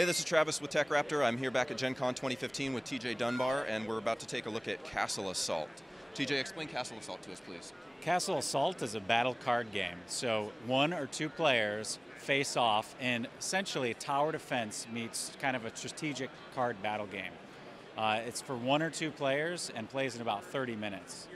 Hey, this is Travis with TechRaptor. I'm here back at GenCon 2015 with TJ Dunbar, and we're about to take a look at Castle Assault. TJ, explain Castle Assault to us, please. Castle Assault is a battle card game. So one or two players face off in essentially tower defense meets kind of a strategic card battle game. It's for one or two players and plays in about 30 minutes.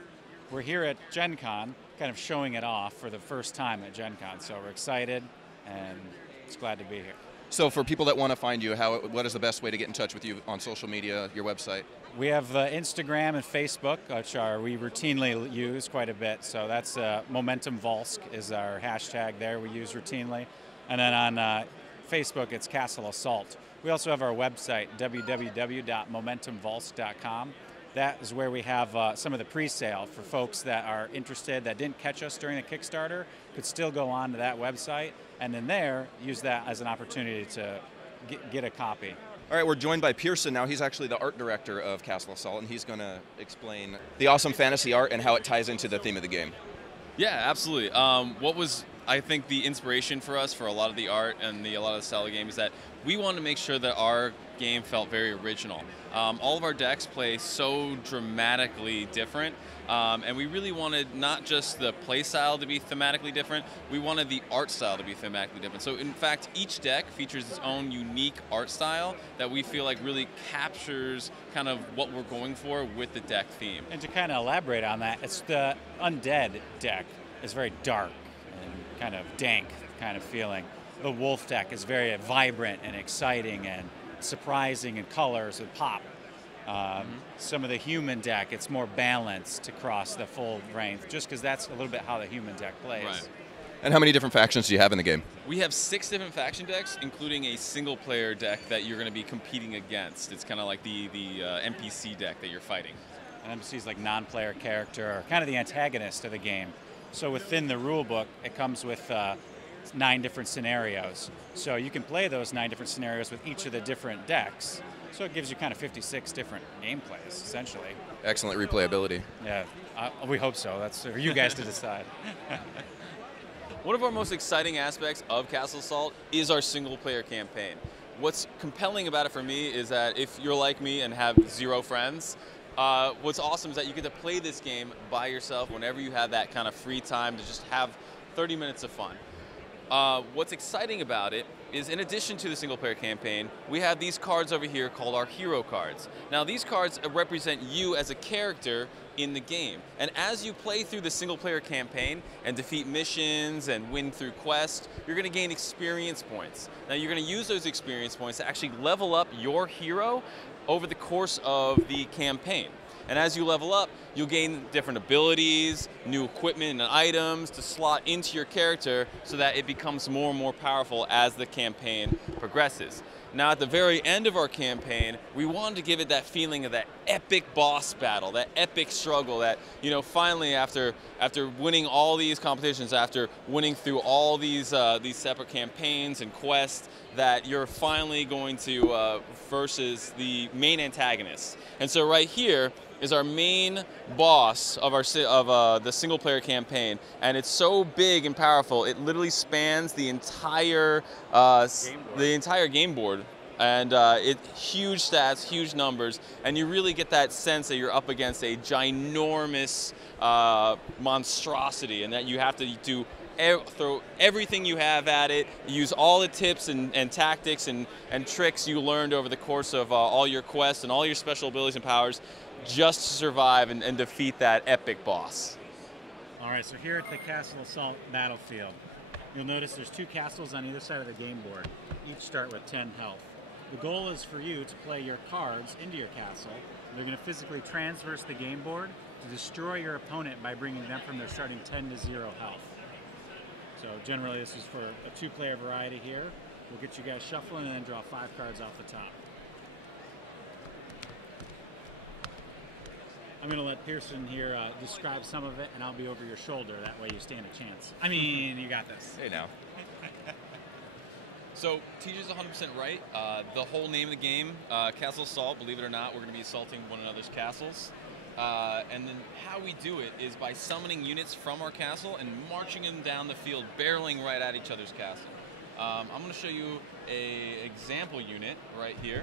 We're here at GenCon, kind of showing it off for the first time at GenCon, so we're excited and it's glad to be here. So for people that want to find you, what is the best way to get in touch with you on social media, your website? We have Instagram and Facebook, which we routinely use quite a bit. So that's Momentum Volsk is our hashtag there we use routinely. And then on Facebook, it's Castle Assault. We also have our website, www.momentumvolsk.com. That is where we have some of the pre-sale for folks that are interested, that didn't catch us during the Kickstarter, could still go on to that website, and then there, use that as an opportunity to get a copy. All right, we're joined by Pearson now. He's actually the art director of Castle Assault, and he's going to explain the awesome fantasy art and how it ties into the theme of the game. Yeah, absolutely. What was, I think, the inspiration for us for a lot of the art and a lot of the style of the game is that we wanted to make sure that our game felt very original. All of our decks play so dramatically different, and we really wanted not just the play style to be thematically different, we wanted the art style to be thematically different. So in fact, each deck features its own unique art style that we feel like really captures kind of what we're going for with the deck theme. And to kind of elaborate on that, it's the Undead deck is very dark and kind of dank kind of feeling. The Wolf deck is very vibrant and exciting and surprising in colors and pop. Some of the Human deck, it's more balanced across the full range, just because that's a little bit how the Human deck plays. Right. And how many different factions do you have in the game? We have 6 different faction decks, including a single-player deck that you're going to be competing against. It's kind of like the NPC deck that you're fighting. An NPC is like non-player character, or kind of the antagonist of the game. So within the rule book, it comes with 9 different scenarios. So you can play those 9 different scenarios with each of the different decks. So it gives you kind of 56 different gameplays, essentially. Excellent replayability. Yeah, we hope so. That's for you guys to decide. One of our most exciting aspects of Castle Assault is our single-player campaign. What's compelling about it for me is that if you're like me and have 0 friends, what's awesome is that you get to play this game by yourself whenever you have that kind of free time to just have 30 minutes of fun. What's exciting about it is, in addition to the single-player campaign, we have these cards over here called our hero cards. Now, these cards represent you as a character in the game. And as you play through the single-player campaign and defeat missions and win through quests, you're going to gain experience points. Now, you're going to use those experience points to actually level up your hero over the course of the campaign. And as you level up, you'll gain different abilities, new equipment and items to slot into your character so that it becomes more and more powerful as the campaign progresses. Now at the very end of our campaign, we wanted to give it that feeling of that epic boss battle, that epic struggle that, you know, finally after winning all these competitions, after winning through all these separate campaigns and quests, that you're finally going to versus the main antagonist. And so right here is our main boss of the single-player campaign, and it's so big and powerful. It literally spans the entire game board, and huge stats, huge numbers, and you really get that sense that you're up against a ginormous monstrosity, and that you have to throw everything you have at it, use all the tips and tactics and tricks you learned over the course of all your quests and all your special abilities and powers just to survive and defeat that epic boss. All right, so here at the Castle Assault battlefield, you'll notice there's 2 castles on either side of the game board. Each start with 10 health. The goal is for you to play your cards into your castle. They're going to physically transverse the game board to destroy your opponent by bringing them from their starting 10 to 0 health. So generally this is for a 2-player variety here. We'll get you guys shuffling and then draw 5 cards off the top. I'm going to let Pearson here describe some of it, and I'll be over your shoulder. That way you stand a chance. I mean, you got this. Hey now. So TJ's 100% right. The whole name of the game, Castle Assault, believe it or not, we're going to be assaulting one another's castles. And then how we do it is by summoning units from our castle and marching them down the field, barreling right at each other's castle. I'm going to show you a example unit right here.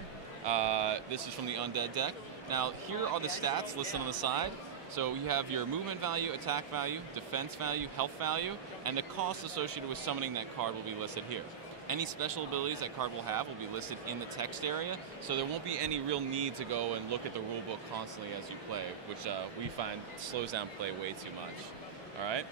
This is from the Undead deck. Now, here are the stats listed on the side. So you have your movement value, attack value, defense value, health value, and the cost associated with summoning that card will be listed here. Any special abilities that card will have will be listed in the text area, so there won't be any real need to go and look at the rulebook constantly as you play, which we find slows down play way too much. All right.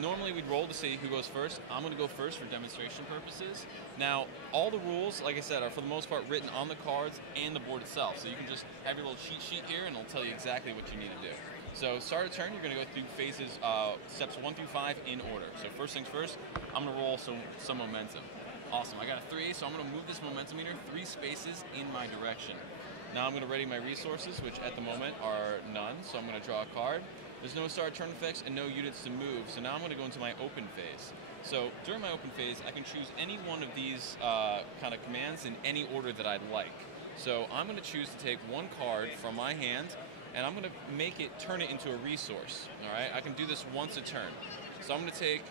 Normally we'd roll to see who goes first. I'm going to go first for demonstration purposes. Now, all the rules, like I said, are for the most part written on the cards and the board itself, so you can just have your little cheat sheet here and it'll tell you exactly what you need to do. So start a turn, you're going to go through phases, steps 1 through 5 in order. So first things first, I'm going to roll some momentum. Awesome, I got a 3, so I'm going to move this momentum meter 3 spaces in my direction. Now I'm going to ready my resources, which at the moment are none, so I'm going to draw a card. There's no start turn effects and no units to move, so now I'm going to go into my open phase. So during my open phase, I can choose any one of these kind of commands in any order that I'd like. So I'm going to choose to take one card from my hand, and I'm going to turn it into a resource. All right, I can do this once a turn. So I'm going to take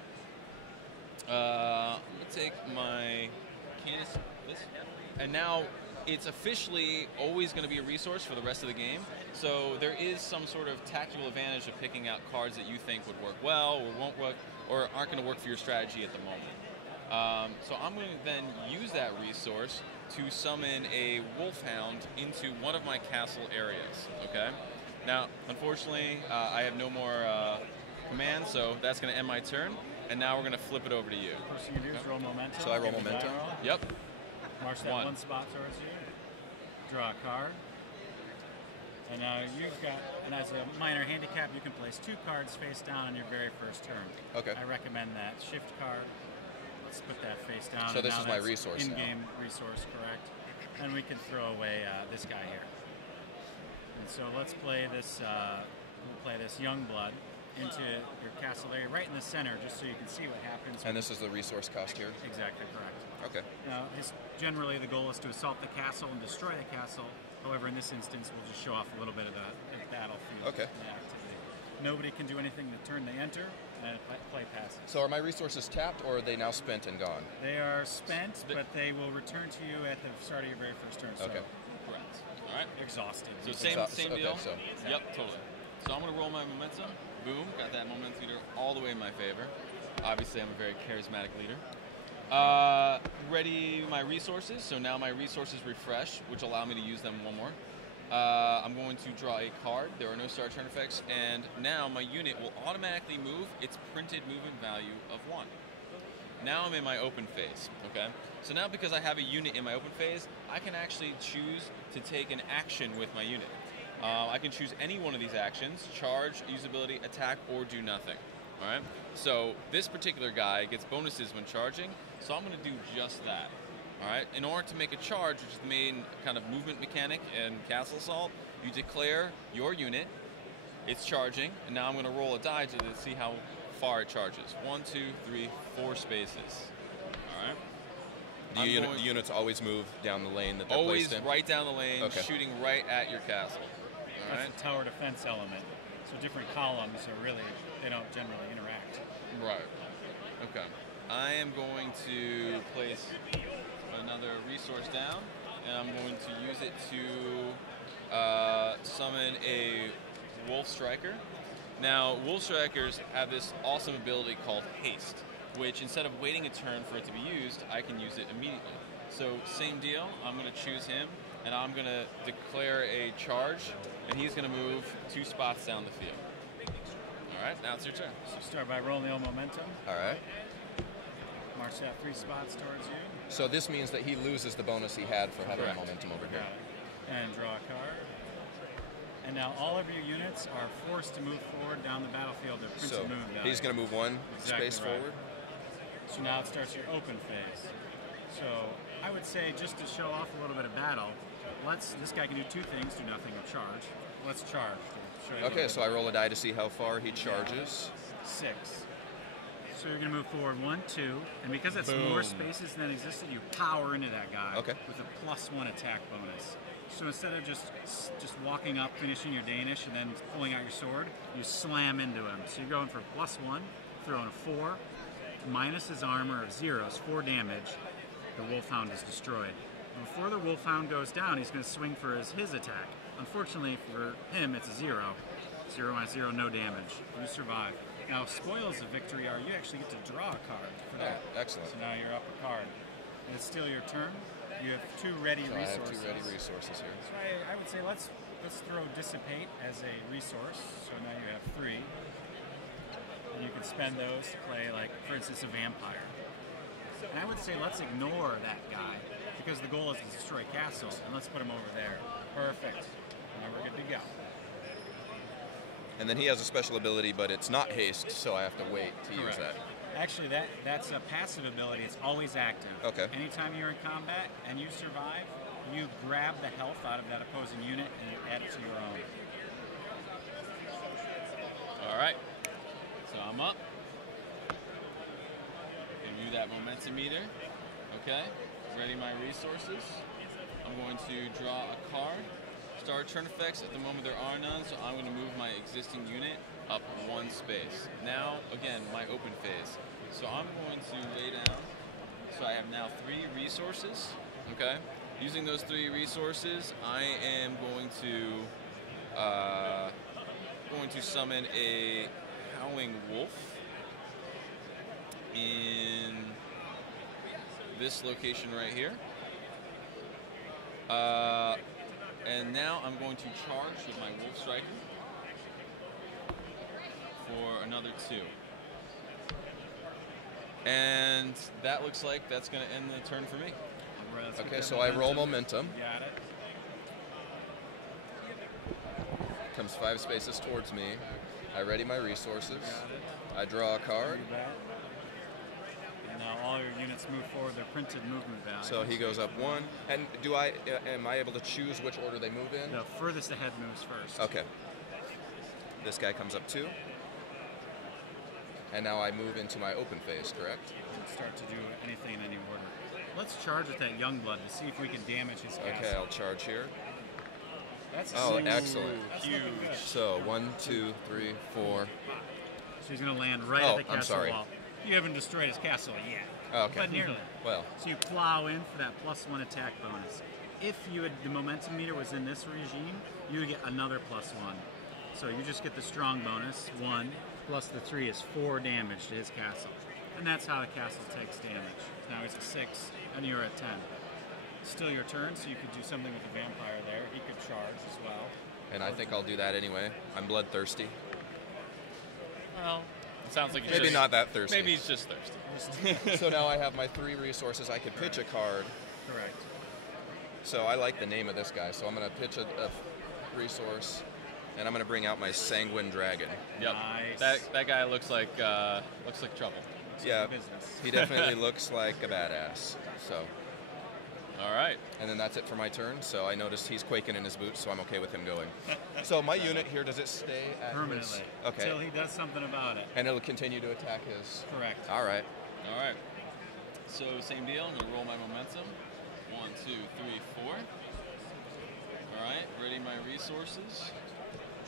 my Canis, this, and now it's officially always going to be a resource for the rest of the game. So there is some sort of tactical advantage of picking out cards that you think would work well or won't work or aren't going to work for your strategy at the moment. So I'm going to then use that resource to summon a Wolfhound into one of my castle areas. Okay. Now, unfortunately, I have no more commands, so that's going to end my turn. And now we're going to flip it over to you. First thing you do is roll momentum. So I roll momentum. Yep. March that one spot towards you. Draw a card. And now you've got, and as a minor handicap, you can place 2 cards face down on your very first turn. Okay. I recommend that shift card. Let's put that face down. So this is my resource now. In-game resource, correct. And we can throw away this guy here. And so let's play this, we'll play this Youngblood into your castle area, right in the center, just so you can see what happens. And this is the resource cost here? Exactly correct. Okay. Now, generally the goal is to assault the castle and destroy the castle. However, in this instance, we'll just show off a little bit of the battlefield activity. Nobody can do anything the turn they enter, and play passes. So are my resources tapped, or are they now spent and gone? They are spent, but they will return to you at the start of your very first turn. So okay. Correct. All right. Exhausted. So same deal. Okay, so. Yep, totally. So I'm going to roll my momentum. Boom, got that momentum leader all the way in my favor. Obviously, I'm a very charismatic leader. Ready my resources. So now my resources refresh, which allow me to use them one more. I'm going to draw a card. There are no start turn effects, and now my unit will automatically move its printed movement value of 1. Now I'm in my open phase, okay? So now because I have a unit in my open phase, I can actually choose to take an action with my unit. I can choose any one of these actions: charge, usability, attack, or do nothing. All right. So this particular guy gets bonuses when charging, so I'm going to do just that. All right. In order to make a charge, which is the main kind of movement mechanic in Castle Assault, you declare your unit, it's charging, and now I'm going to roll a die to see how far it charges. 1, 2, 3, 4 spaces. All right. The units always move down the lane that they're always placed in? right down the lane, okay. Shooting right at your castle. All That's right. the tower defense element. So different columns are really, they don't generally interact. Right. Okay. I am going to place another resource down, and I'm going to use it to summon a Wolf Striker. Now, Wolf Strikers have this awesome ability called Haste, which instead of waiting a turn for it to be used, I can use it immediately. So same deal, I'm going to choose him, and I'm going to declare a charge, and he's going to move 2 spots down the field. All right, now it's your turn. So start by rolling the momentum. All right. March that 3 spots towards you. So this means that he loses the bonus he had for having Correct. momentum over here. And draw a card. And now all of your units are forced to move forward down the battlefield. They're printed So move down. he's going to move 1 Exactly space right. forward. So now it starts your open phase. So I would say, just to show off a little bit of battle, this guy can do 2 things: do nothing or charge. Let's charge. Okay, so I roll a die to see how far he charges. 6. So you're going to move forward 1, 2, and because that's Boom. more spaces than existed, you power into that guy Okay. with a +1 attack bonus. So instead of just walking up, finishing your Danish, and then pulling out your sword, you slam into him. So you're going for +1, throwing a 4, minus his armor of 0 is 4 damage, the Wolfhound is destroyed. Before the Wolfhound goes down, he's going to swing for his attack. Unfortunately for him, it's a 0. 0 minus 0, no damage. You survive. Now, spoils of victory are you actually get to draw a card for that. Excellent. So now you're up a card. And it's still your turn. You have 2 ready resources. I have 2 ready resources here. So I would say let's throw Dissipate as a resource. So now you have 3. And you can spend those to play, like, for instance, a vampire. And I would say let's ignore that guy, because the goal is to destroy castle, and let's put him over there. Perfect. Now we're good to go. And then he has a special ability, but it's not haste, so I have to wait to use that. Actually, that's a passive ability. It's always active. Okay. Anytime you're in combat and you survive, you grab the health out of that opposing unit and you add it to your own. All right. So I'm up. View that momentum meter. Okay. Ready my resources. I'm going to draw a card. Start turn effects. At the moment there are none, so I'm going to move my existing unit up 1 space. Now, again, my open phase. So I'm going to lay down. So I have now 3 resources. Okay. Using those 3 resources, I am going to summon a Howling Wolf in this location right here. And now I'm going to charge with my Wolf Striker for another 2. And that looks like that's going to end the turn for me. Okay, so I roll momentum. Got it. Comes 5 spaces towards me. I ready my resources. Got it. I draw a card. And now all your units move forward their printed movement value. So he goes up 1. And am I able to choose which order they move in? The furthest ahead moves first. Okay. This guy comes up 2. And now I move into my open phase, correct? Start to do anything in any order. Let's charge with that Youngblood to see if we can damage his castle. Okay, I'll charge here. That's excellent. That's Huge. So 1, 2, 3, 4. So he's going to land right at the castle I'm sorry. wall. You haven't destroyed his castle yet. Okay. But nearly. Well. So you plow in for that +1 attack bonus. If you had the momentum meter was in this regime, you would get another +1. So you just get the strong bonus, 1, plus the 3 is 4 damage to his castle. And that's how the castle takes damage. Now he's at 6, and you're at 10. Still your turn, so you could do something with the vampire there. He could charge as well. And I think I'll do that anyway. I'm bloodthirsty. Well, it sounds like maybe not that thirsty. Maybe he's just thirsty. So now I have my 3 resources. I could pitch a card. Correct. So I like the name of this guy. So I'm going to pitch a resource, and I'm going to bring out my Sanguine Dragon. Yep. Nice. That guy looks like trouble. Yeah, he definitely looks like a badass. So. All right. And then that's it for my turn. So I noticed he's quaking in his boots, so I'm okay with him going. So my unit here, does it stay at permanently? Okay. Until he does something about it. And it'll continue to attack his. Correct. All right. All right. So same deal. I'm gonna roll my momentum. 1, 2, 3, 4. All right. Ready my resources.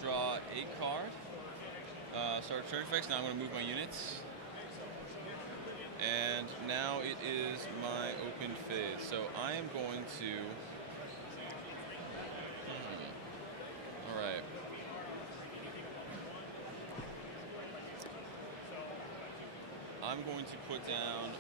Draw a card. Start turn effects. Now I'm gonna move my units. And now it is my open phase. So I am going to. All right. I'm going to put down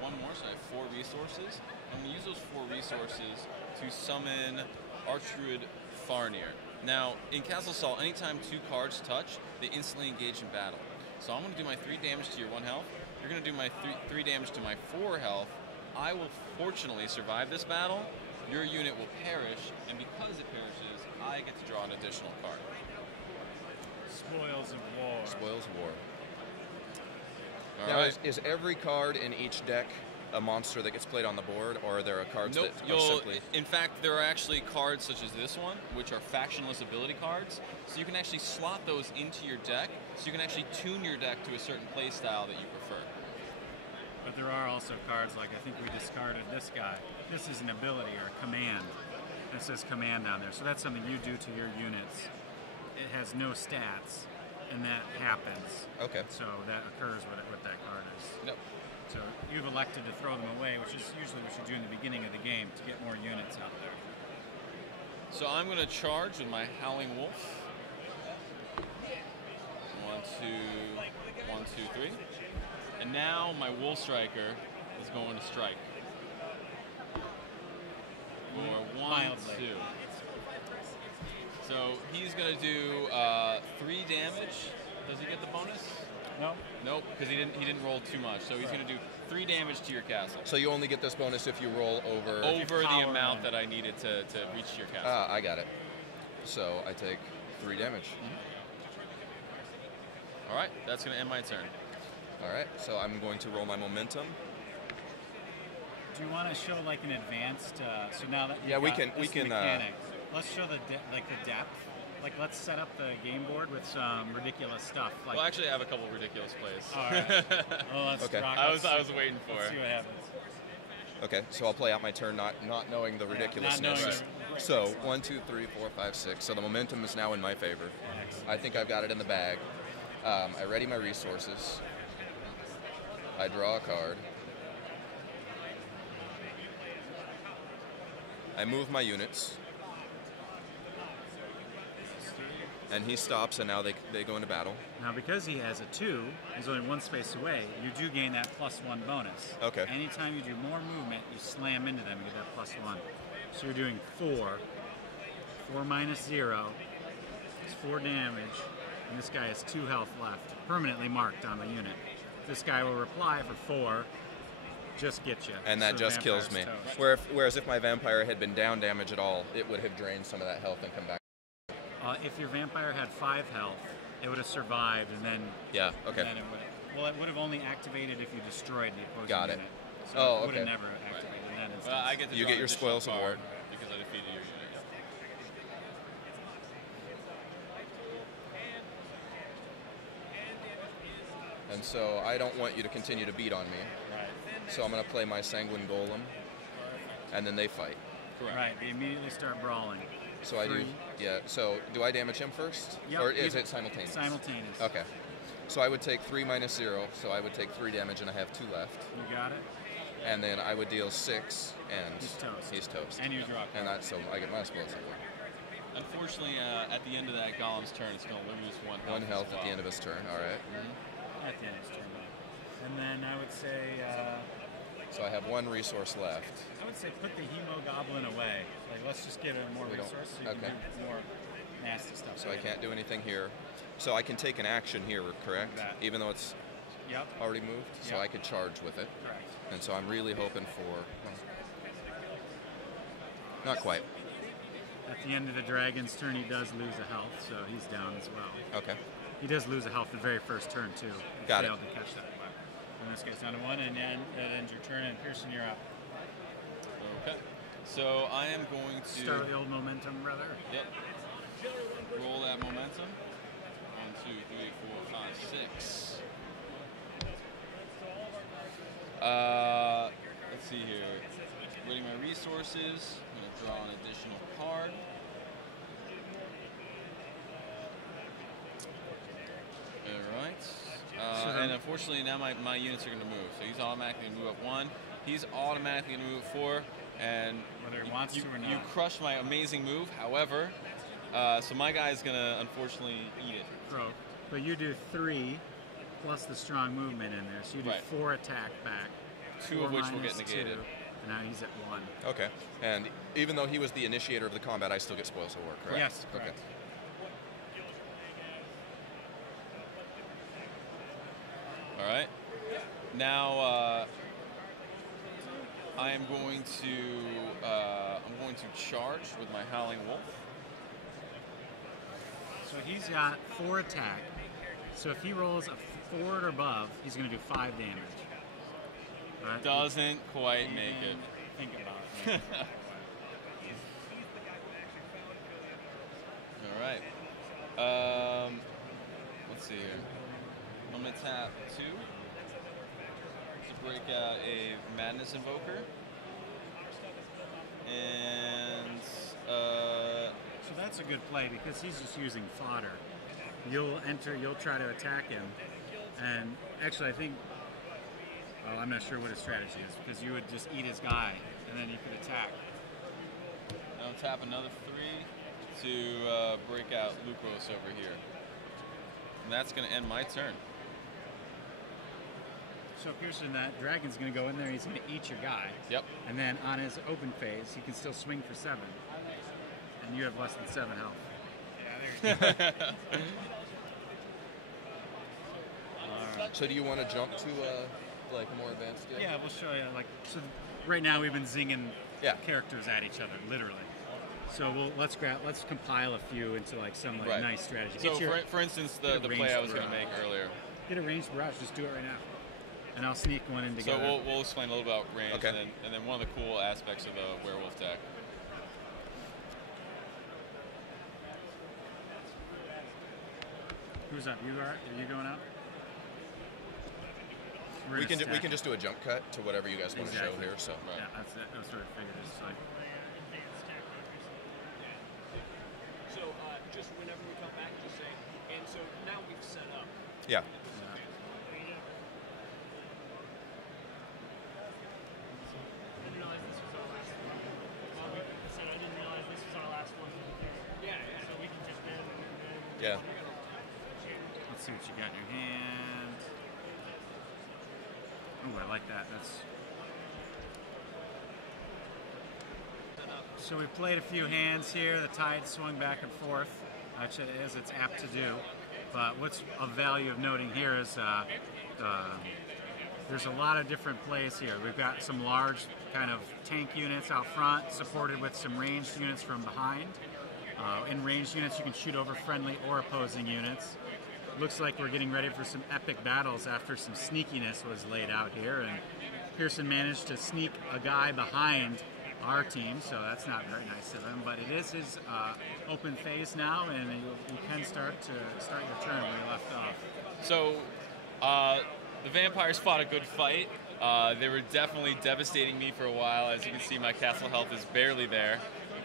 1 more, so I have 4 resources. I'm going to use those 4 resources to summon Archruid Farnir. Now, in Castle Assault, anytime 2 cards touch, they instantly engage in battle. So I'm going to do my 3 damage to your 1 health. You're going to do my 3 damage to my 4 health. I will fortunately survive this battle. Your unit will perish, and because it perishes, I get to draw an additional card. Spoils of war. Spoils of war. All now, right. is every card in each deck a monster that gets played on the board, or are there cards nope, that are simply... In fact, there are actually cards such as this one, which are factionless ability cards. So you can actually slot those into your deck, so you can actually tune your deck to a certain play style that you prefer. But there are also cards like, I think we discarded this guy. This is an ability or a command. It says command down there. So that's something you do to your units. It has no stats. and that happens. Okay. So that occurs with that card is. Yep. So you've elected to throw them away, which is usually what you do in the beginning of the game to get more units out there. So I'm going to charge with my Howling Wolf. 1, 2, 3. And now my Wolf Striker is going to strike. For 1, Mildly. 2. So he's going to do 3 damage. Does he get the bonus? No. Nope, because he didn't roll too much. So he's going to do 3 damage to your castle. So you only get this bonus if you roll over... Over the amount that I needed to reach your castle. Ah, I got it. So I take 3 damage. All right, that's going to end my turn. All right, so I'm going to roll my momentum. Do you want to show like an advanced? So now that Yeah, you've we got can- we this can, mechanic, let's show the depth. Like, let's set up the game board with some ridiculous stuff. Like, Well, actually, I have a couple of ridiculous plays. all right. Oh, let's Okay. rock. I was waiting for Let's it. see what happens. Okay, so I'll play out my turn not knowing the ridiculousness. knowing the- So 1, 2, 3, 4, 5, 6. So the momentum is now in my favor. I think I've got it in the bag. I ready my resources. I draw a card. I move my units. And he stops, and now they go into battle. Now, because he has a 2, he's only 1 space away, you do gain that +1 bonus. Okay. Anytime you do more movement, you slam into them and get that +1. So you're doing 4. 4 minus 0 is 4 damage, and this guy has 2 health left, permanently marked on the unit. This guy will reply for 4, just get you. And that So just kills me. vampire's toast. Whereas if my vampire had been down damage at all, it would have drained some of that health and come back. If your vampire had 5 health, it would have survived, and then Yeah, okay. then it would have only activated if you destroyed the opposing Got it. unit. So Oh, it would have okay. never activated in that instance. Well, I get to You draw get an your additional spoils of war. card because I defeated your unit. And so I don't want you to continue to beat on me. Right. So I'm going to play my Sanguine Golem, and then they fight. Correct. Right. They immediately start brawling. So I do, 3. yeah. So do I damage him first, Yep, or is you- it simultaneous? Simultaneous. Okay. So I would take 3 minus 0. So I would take 3 damage, and I have 2 left. You got it. And then I would deal 6, and He's toast. He's toast. And you draw. And that, so I get my explosive. Unfortunately, at the end of that golem's turn, it's going to lose 1 health. 1 health as at the well. end of his turn. All right. At the end of his turn. And then I would say So I have 1 resource left. put the Hemo Goblin away. Like, let's just get more We don't- resources so you okay. can do more nasty stuff. So I can't do anything here. So I can take an action here, correct? That. Even though it's Yep. already moved. So Yep. I could charge with it. Correct. And so I'm really hoping for... Not quite. At the end of the dragon's turn, he does lose a health, so he's down as well. Okay. He does lose a health the very first turn, too. He Got it. failed to catch that. And this guy's down to 1, and then that ends your turn, and Pearson, you're up. Okay. So I am going to Start with the old momentum, brother. Yep. Roll that momentum. 1, 2, 3, 4, 5, 6. Let's see here. Ready my resources. I'm going to draw an additional card. All right. And unfortunately, now my units are going to move. So he's automatically going to move up 1. He's automatically going to move 4. And Whether he wants to or not. you crushed my amazing move. However, so my guy is going to unfortunately eat it. Croak. But you do 3 plus the strong movement in there, so you do Right. 4 attack back. 2 of 4 which will get minus negated. 2, and now he's at 1. Okay. And even though he was the initiator of the combat, I still get spoils of war, correct? Yes, Okay. correct. All right. Now I am going to charge with my Howling Wolf. So he's got 4 attack. So if he rolls a 4 or above, he's going to do 5 damage. Right? Doesn't quite make it. Think about it. All right. Let's see here. I'm gonna tap 2 to break out a Madness Invoker, and So that's a good play because he's just using fodder. you'll enter, you'll try to attack him, and actually I think, I'm not sure what his strategy is, because you would just eat his guy, and then you could attack. I'll tap another 3 to break out Lucros over here. And that's going to end my turn. So Pearson, that dragon's going to go in there, he's going to eat your guy. Yep. And then on his open phase, he can still swing for 7. And you have less than 7 health. Yeah, there you go. Right. So do you want to jump to like more advanced game? Yeah, we'll show you. Like, so right now we've been zinging characters at each other, literally. So let's compile a few into like some like nice strategy. So for instance, the play I was going to make earlier. Get a ranged barrage. Just do it right now. And I'll sneak one in together. So we'll explain a little about range, and then one of the cool aspects of the werewolf deck. Who's up? You are you going out? We can just do a jump cut to whatever you guys want to show here. So yeah, that's it. That was sort of figured this like. So just whenever we come back, just say. And so now we've set up. Yeah. Yeah. Let's see what you got in your hand. Oh, I like that. So we've played a few hands here. The tide swung back and forth, which it's apt to do. But what's of value of noting here is there's a lot of different plays here. We've got some large kind of tank units out front, supported with some ranged units from behind. In ranged units, you can shoot over friendly or opposing units. Looks like we're getting ready for some epic battles after some sneakiness was laid out here, and Pearson managed to sneak a guy behind our team, so that's not very nice of him, but it is his open phase now, and you can start your turn where you left off. So the vampires fought a good fight. They were definitely devastating me for a while. As you can see, my castle health is barely there.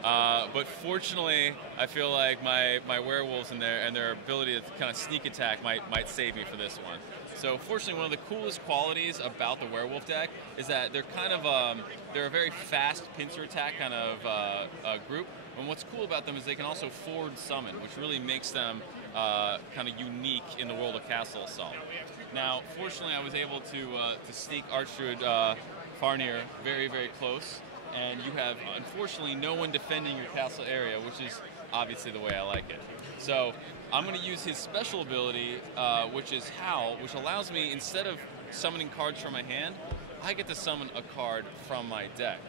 But fortunately, I feel like my werewolves and their ability to kind of sneak attack might save me for this one. So fortunately, one of the coolest qualities about the werewolf deck is that they're kind of they're a very fast pincer attack kind of group. And what's cool about them is they can also forward summon, which really makes them kind of unique in the world of Castle Assault. Now, fortunately, I was able to sneak Archdruid Farnir very, very close. And you have, unfortunately, no one defending your castle area, which is obviously the way I like it. So I'm going to use his special ability, which is Howl, which allows me, instead of summoning cards from my hand, I get to summon a card from my deck.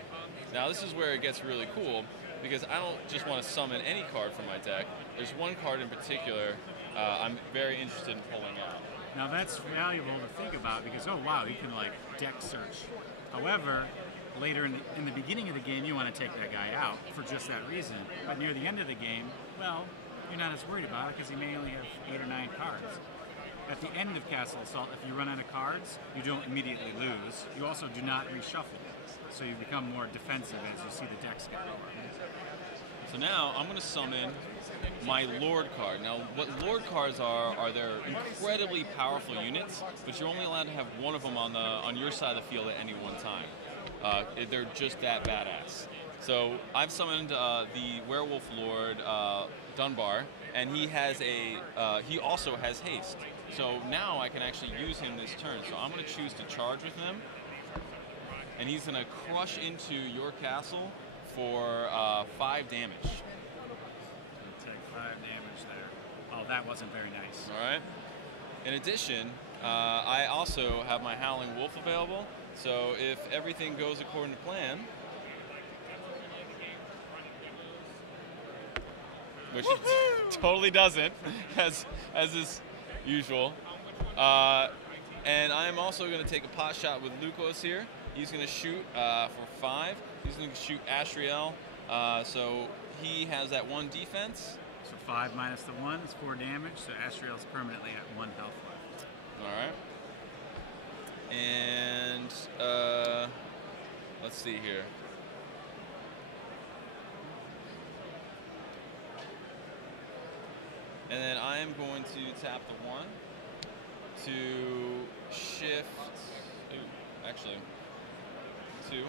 Now this is where it gets really cool, because I don't just want to summon any card from my deck. There's one card in particular I'm very interested in pulling out. Now that's valuable to think about, because, oh wow, you can like deck search. However, later in the beginning of the game, you want to take that guy out for just that reason. But near the end of the game, well, you're not as worried about it because you may only have 8 or 9 cards. At the end of Castle Assault, if you run out of cards, you don't immediately lose. You also do not reshuffle. So you become more defensive as you see the decks get lower. So now I'm going to summon my Lord card. Now, what Lord cards are they're incredibly powerful units, but you're only allowed to have one of them on your side of the field at any one time. They're just that badass. So I've summoned the Werewolf Lord Dunbar, and he also has haste. So now I can actually use him this turn. So I'm going to choose to charge with him, and he's going to crush into your castle for 5 damage. Take 5 damage there. Oh, that wasn't very nice. All right. In addition, I also have my Howling Wolf available. So if everything goes according to plan, which it totally doesn't, as is usual. And I'm also going to take a pot shot with Lucos here. He's going to shoot for 5. He's going to shoot Ashriel. So he has that 1 defense. So 5 minus the 1 is 4 damage. So Ashriel's permanently at 1 health left. All right. And let's see here. And then I am going to tap the 1 to shift. Ooh, actually, 2.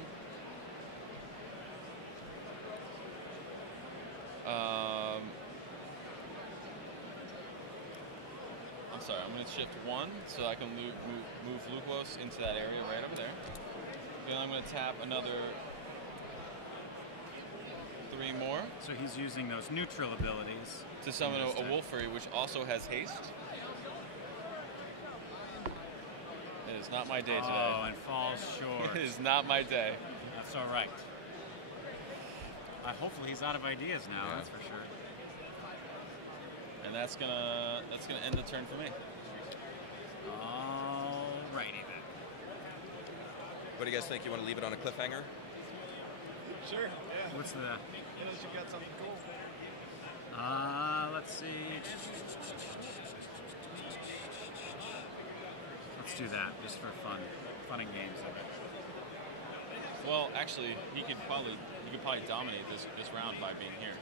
I'm sorry, I'm going to shift 1 so I can move Lukos into that area right over there. Then I'm going to tap another 3 more. So he's using those neutral abilities. To summon a Wolfery, which also has haste. It is not my day today. Oh, and falls short. It is not my day. That's all right. Hopefully he's out of ideas now, that's for sure. And that's gonna end the turn for me. Alrighty then. What do you guys think? You want to leave it on a cliffhanger? Sure. Yeah. What's the? Unless you got something cool. Let's see. Let's do that just for fun and games of it. Well, actually, he could probably dominate this round by being here.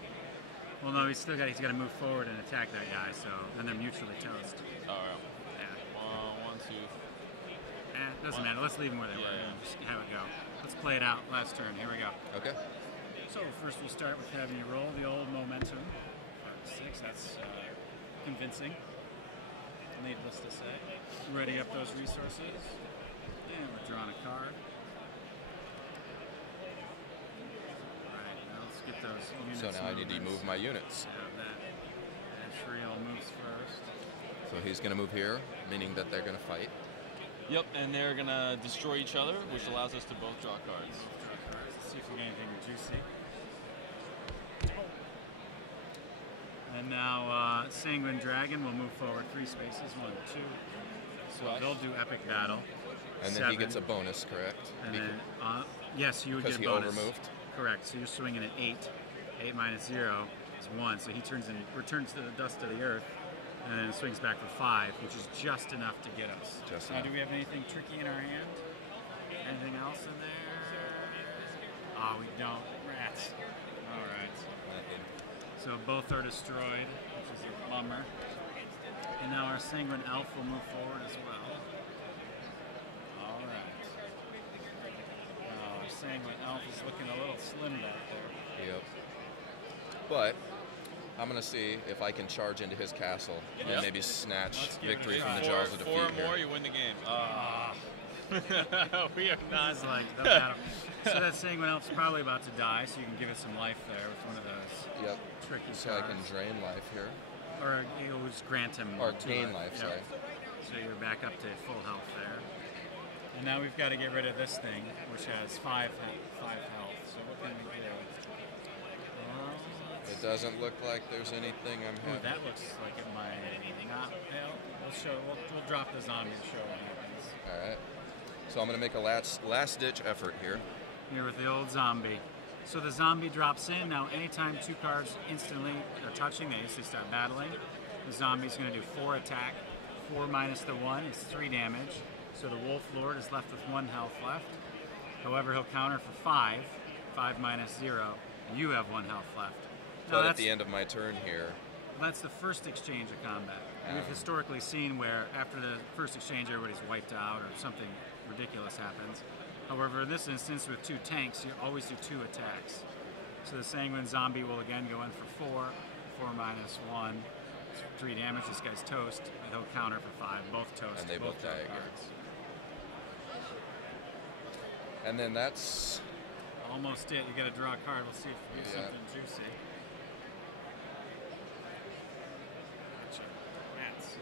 Well, no, he's got to move forward and attack that guy. So then they're mutually toast. Oh, right. Yeah. 1, 2. Doesn't matter. Let's leave them where they were. Yeah. Just have it go. Let's play it out. Last turn. Here we go. Okay. So first we'll start with having you roll the old momentum. 6. That's convincing. Needless to say. Ready up those resources. And we're drawing a card. Alright, now let's get those units. So now I need to move my units. Have that. And Shriel moves first. So he's going to move here, meaning that they're going to fight. Yep, and they're gonna destroy each other, which allows us to both draw cards. Let's see if we get anything juicy. And now Sanguine Dragon will move forward 3 spaces. 1, 2. So they'll do Epic Battle. And then 7. he gets a bonus, correct? And then, yes, you would get a because bonus. he overmoved? Correct. So you're swinging at 8. 8 minus 0 is 1. So he returns to the dust of the earth, and then swings back for 5, which is just enough to get us. Just now, enough. do we have anything tricky in our hand? Anything else in there? Oh, we don't. Rats. All right. So both are destroyed, which is a bummer. And now our Sanguine Elf will move forward as well. All right. Now our Sanguine Elf is looking a little slim back there. Yep. But I'm going to see if I can charge into his castle and maybe snatch Let's give it a victory from try. the jaws of defeat 4 or here. more, you win the game. We are This is like the battle. So that Sanguine Elf's probably about to die, so you can give it some life there with one of those Yep. tricky So I can cards. drain life here. Or you'll just grant him Or 2 gain life, Yep. sorry. So you're back up to full health there. And now we've got to get rid of this thing, which has 5 health. So what can we do? It doesn't look like there's anything I'm Oh, having. that looks like it might. We'll drop the zombie to show what happens. All right. So I'm going to make a last-ditch effort here. Here with the old zombie. So the zombie drops in. Now, anytime 2 cards instantly are touching, they instantly start battling. The zombie's going to do 4 attack. 4 minus the 1 is 3 damage. So the Wolf Lord is left with 1 health left. However, he'll counter for 5. 5 minus 0. You have 1 health left. Now, But at the end of my turn here, that's the first exchange of combat. We've historically seen where after the first exchange, everybody's wiped out or something ridiculous happens. However, in this instance, with 2 tanks, you always do 2 attacks. So the Sanguine Zombie will again go in for 4. 4 minus 1. 3 damage. This guy's toast. And he'll counter for 5. Both toast. and they both draw die again. cards. And then that's Almost it. You got to draw a card. We'll see if we get Yeah. something juicy. Rats.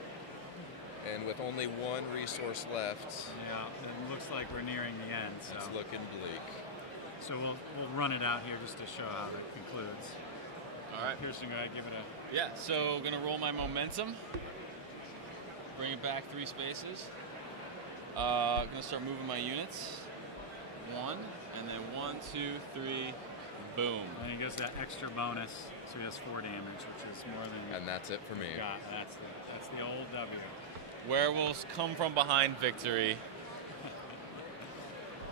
and with only 1 resource left, Yeah, it looks like we're nearing the end. So. it's looking bleak. So we'll run it out here just to show how it concludes. All right. Piercing guy, give it a. Yeah, so gonna roll my momentum. Bring it back 3 spaces. Gonna start moving my units. 1, and then 1, 2, 3, boom. And he gets that extra bonus, so he has 4 damage, which is more than you And that's it for me. got. That's the old W. Werewolves come from behind victory.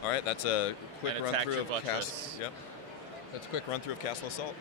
All right, that's a quick And run attack through your of buttress. Castle. Yep. That's a quick run through of Castle Assault.